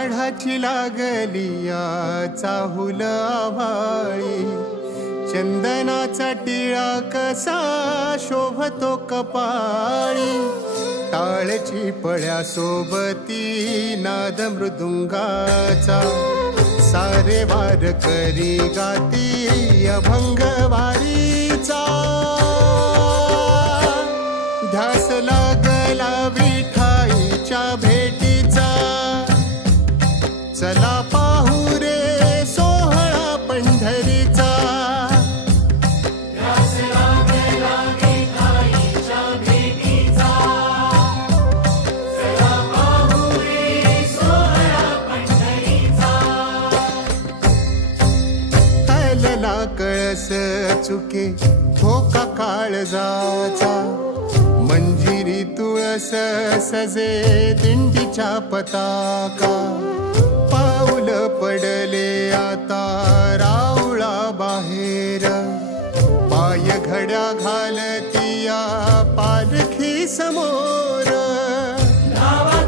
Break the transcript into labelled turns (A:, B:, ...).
A: काढाची लागली या चाहुल आभाळी. चंदनाचा टिळा कसा शोभतो कपाळी. टाळची पळ्या सोबती नाद मृदुंगाचा सारे वार करी गाती अभंग वारीचा. चला पाहू रे सोहळा पंढरीचा. हलला कळस चुके धोका काळजाचा मंजिरी तुळस सजे दिंडीच्या पताका. पडले आता राऊळा बाहेर. पाय घड्या घालतिया पालखी समोर.
B: धावा